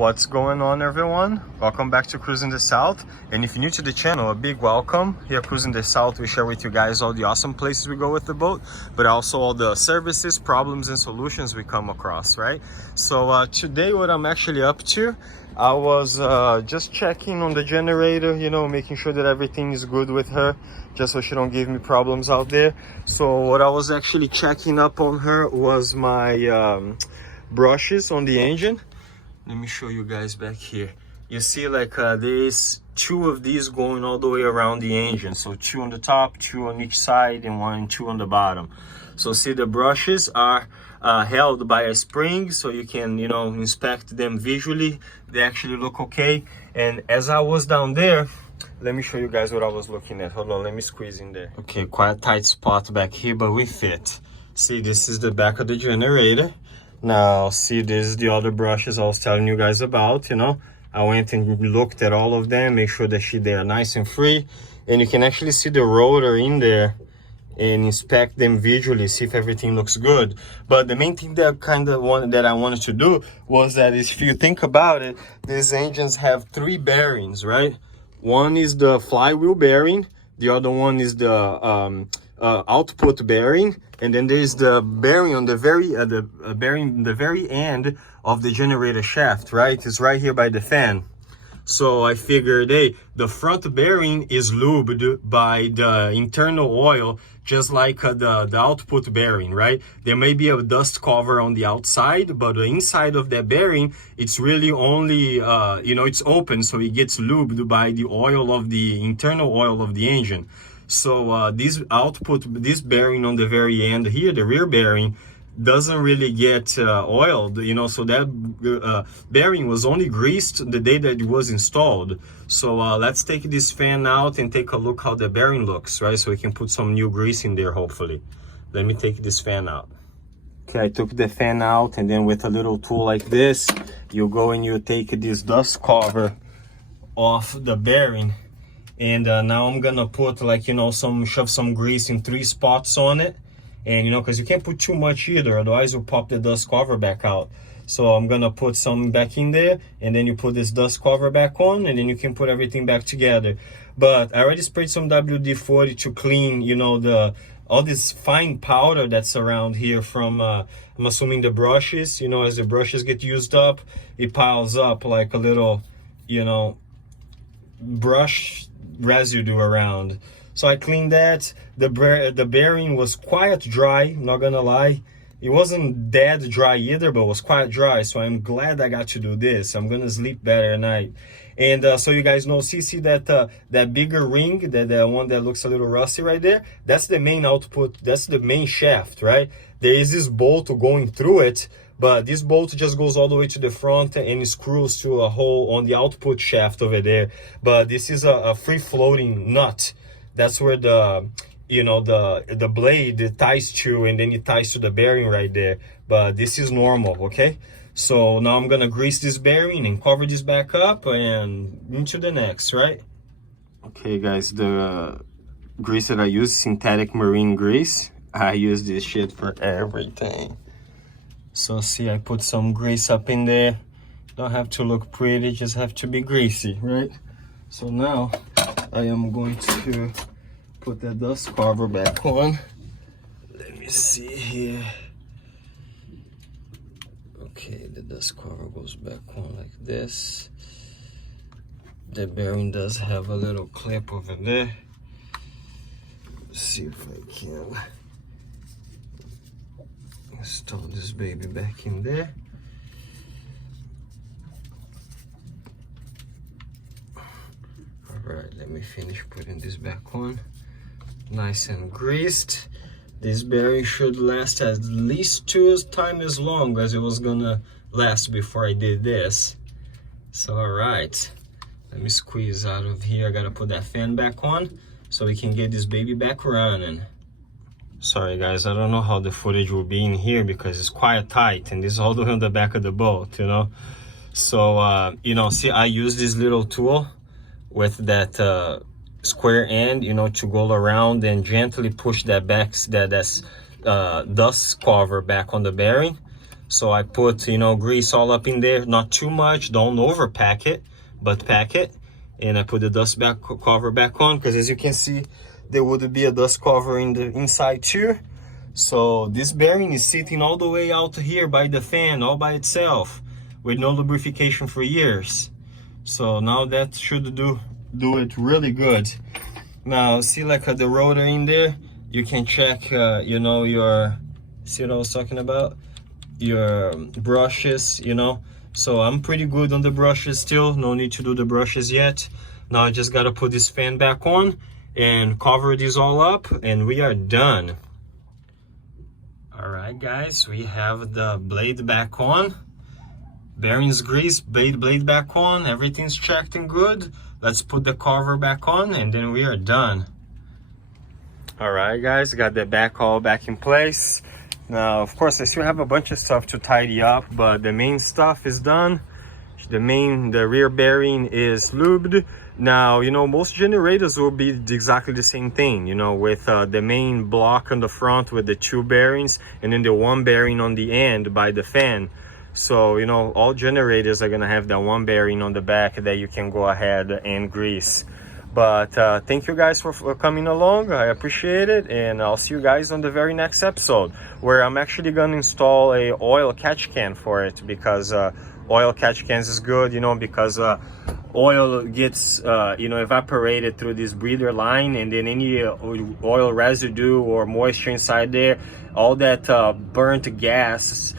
What's going on, everyone? Welcome back to Cruising the South. And if you're new to the channel, a big welcome. Here at Cruising the South, we share with you guys all the awesome places we go with the boat, but also all the services, problems, and solutions we come across, right? So today what I'm actually up to, I was just checking on the generator, you know, making sure that everything is good with her, just so she don't give me problems out there. So what I was actually checking up on her was my brushes on the engine. Let me show you guys back here. You see, like there's two of these going all the way around the engine. So two on the top, two on each side, and two on the bottom. So see, the brushes are held by a spring, so you can, you know, inspect them visually. They actually look okay. And as I was down there, let me show you guys what I was looking at. Hold on, let me squeeze in there. Okay, quite a tight spot back here, but we fit. See, this is the back of the generator. Now, see, this is the other brushes I was telling you guys about, you know. I went and looked at all of them, make sure that they are nice and free. And you can actually see the rotor in there and inspect them visually, see if everything looks good. But the main thing that I wanted to do was that if you think about it, these engines have three bearings, right? One is the flywheel bearing, the other one is the output bearing, and then there's the bearing on the very end of the generator shaft, right? It's right here by the fan. So I figured, hey, the front bearing is lubed by the internal oil, just like the output bearing, right? There may be a dust cover on the outside, but the inside of that bearing, it's really only, you know, it's open, so it gets lubed by the oil of the internal oil of the engine. So this bearing on the very end here, the rear bearing, doesn't really get oiled, you know, so that bearing was only greased the day that it was installed. So let's take this fan out and take a look how the bearing looks, right? So we can put some new grease in there, hopefully. Let me take this fan out. Okay, I took the fan out, and then with a little tool like this, you go and you take this dust cover off the bearing. And now I'm gonna put, like, you know, shove some grease in 3 spots on it. And, you know, because you can't put too much either, otherwise you'll pop the dust cover back out. So I'm gonna put some back in there, and then you put this dust cover back on, and then you can put everything back together. But I already sprayed some WD-40 to clean, you know, all this fine powder that's around here from, I'm assuming, the brushes. You know, as the brushes get used up, it piles up like a little, you know, brush residue around. So I cleaned that. The bearing was quite dry, not gonna lie. It wasn't dead dry either, but it was quite dry, so I'm glad I got to do this. I'm gonna sleep better at night. And so you guys know, see that bigger ring, the one that looks a little rusty right there, that's the main output, that's the main shaft, right? There is this bolt going through it, but this bolt just goes all the way to the front and screws to a hole on the output shaft over there. But this is a free-floating nut. That's where the, you know, the blade ties to, and then it ties to the bearing right there. But this is normal, okay? So now I'm gonna grease this bearing and cover this back up and into the next, right? Okay, guys, the grease that I use, synthetic marine grease. I use this shit for everything. So see, I put some grease up in there. Don't have to look pretty, just have to be greasy, right? So now I am going to put that dust cover back on. Let me see here. Okay, the dust cover goes back on like this. The bearing does have a little clip over there. Let's see if I can install this baby back in there. Alright, let me finish putting this back on. Nice and greased. This bearing should last at least 2 times as long as it was gonna last before I did this. So alright, let me squeeze out of here. I gotta put that fan back on so we can get this baby back running. Sorry guys, I don't know how the footage will be in here because it's quite tight, and this is all the way on the back of the boat, you know. So you know, see, I use this little tool with that square end, you know, to go around and gently push that dust cover back on the bearing. So I put, you know, grease all up in there, not too much, don't overpack it, but pack it. And I put the dust cover back on, because as you can see, there would be a dust cover in the inside too. So this bearing is sitting all the way out here by the fan, all by itself, with no lubrication for years. So now that should do it really good. Now see, like the rotor in there, you can check, you know, your, see what I was talking about? Your brushes, you know. So I'm pretty good on the brushes still, no need to do the brushes yet. Now I just gotta put this fan back on and cover this all up, and we are done. All right guys, we have the blade back on, bearings greased, blade back on, everything's checked and good. Let's put the cover back on and then we are done. All right guys, got the back all back in place. Now of course I still have a bunch of stuff to tidy up, but the main stuff is done. The rear bearing is lubed. Now, you know, most generators will be exactly the same thing, you know, with the main block on the front with the two bearings, and then the one bearing on the end by the fan. So, you know, all generators are gonna have that one bearing on the back that you can go ahead and grease. But thank you guys for coming along. I appreciate it, and I'll see you guys on the very next episode, where I'm actually gonna install a oil catch can for it, because oil catch cans is good, you know, because oil gets you know, evaporated through this breather line, and then any oil residue or moisture inside there, all that burnt gases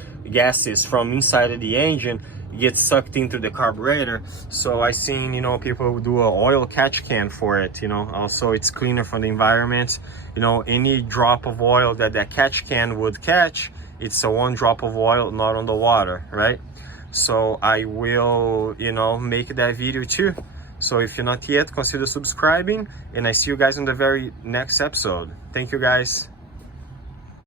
from inside of the engine gets sucked into the carburetor. So I seen, you know, people do a oil catch can for it, you know. Also it's cleaner for the environment, you know. Any drop of oil that catch can would catch, it's a one drop of oil, not on the water, right? So I will, you know, make that video too. So if you're not yet, consider subscribing, and I see you guys in the very next episode. Thank you guys.